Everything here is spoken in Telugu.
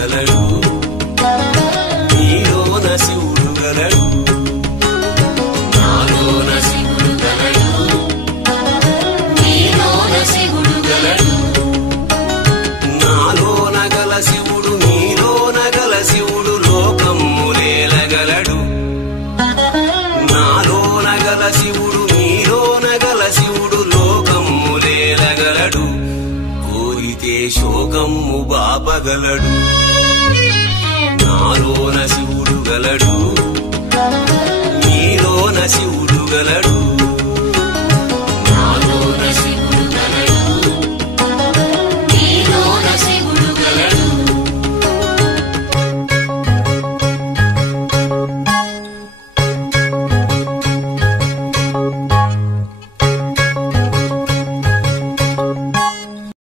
గలడు నీలోన శివుడు గలడు నాలోన శివుడు గలడు నీలోన శివుడు గలడు నాలోన గల శివుడు నీలోన గల శివుడు లోకములేలగలడు నాలోన గల శివుడు నీలోన గల శివుడు లోకములేలగలడు కోరితే శోకము బాపగలడు నాలోన శివుడు గలడు నీలోన శివుడు గలడు